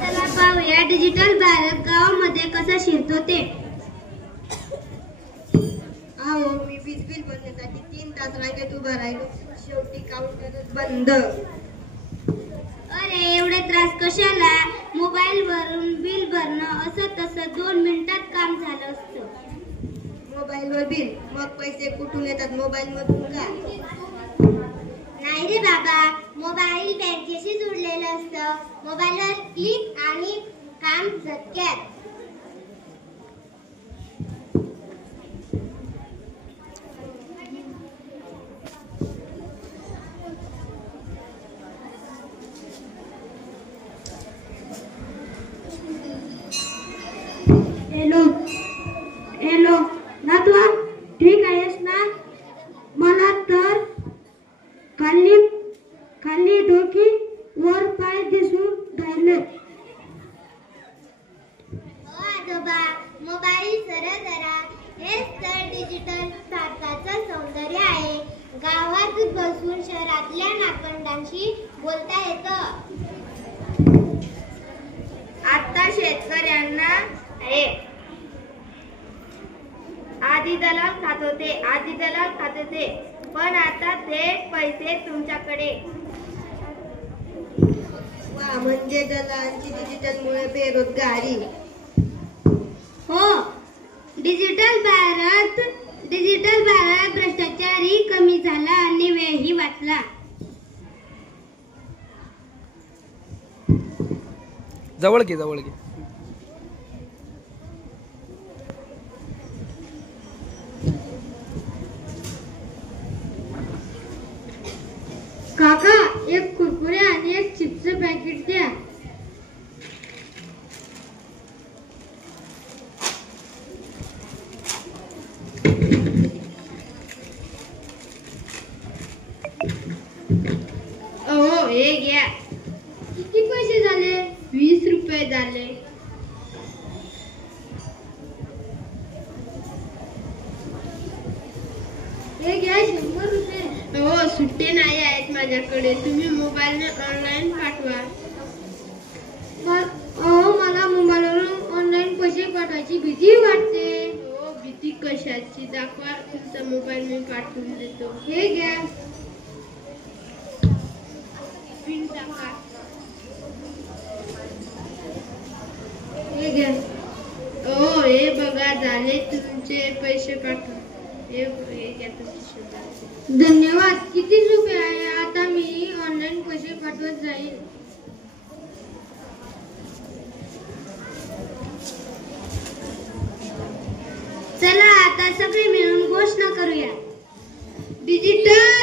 चला पाहूया डिजिटल भारत गावामध्ये कसा शिरतो ते. अहो मी वीज बिल भरण्यासाठी 3 तास रांगेत उभा राहिलो, शेवटी काउंटरच बंद. अरे एवढे त्रास कशाला, मोबाईल वरून बिल भरणं असं तसं 2 मिनिटात काम झालं असतं. मोबाईलवर बिल, मग पैसे कुठून येतात? मोबाईल मधून का? नाही रे बाबा, मोबाईल बँकेशी जोडलेलं असतं. मोबाईलवर क्लिक आणि काम झटक्यात. हॅलो हॅलो नातवा, ठीक आहेस ना? मला तर खाली खाली डोकी वर पाय दिसून राहिले. आजोबा, मोबाईल सरळ धरा. हेच तर डिजिटल भारताचं सौंदर्य आहे. गावात बसून शहरातल्या नागरिकांशी बोलता येतं. आता शेतकऱ्यांना आधी दलाल खात होते, पण आता थेट पैसे तुमच्याकडे. वा, म्हणजे दलालांची डिजिटल मुळे बेरोजगारी. हो, डिजिटल भारत भ्रष्टाचारही कमी झाला आणि वेळही वाचला. जवळ घे. काका, एक कुरकुरे आणि एक चिप्सचं पॅकेट द्या. हो, हे घ्या. किती पैसे झाले? 20 रुपये झाले. हे घ्या 100 रुपये. हो, सुट्टे नाही आहेत माझ्याकडे. तुम्ही मोबाईलने ऑनलाईन पाठवा. मला मोबाईलवरून ऑनलाईन पैसे पाठवायची भीती वाटते. हो, भीती कशाची? दाखवा तुमचा मोबाईल, मी पाठवून देतो. हे घ्या. पिन टाका. हे घ्या. हो, हे बघा, झाले तुमचे पैसे पाठवा. हे घ्या तुमचे. धन्यवाद. किती रुपये आहे? आता मी ऑनलाईन पैसे पाठवत जाईल. चला आता सगळे मिळून घोषणा करूया. डिजिटल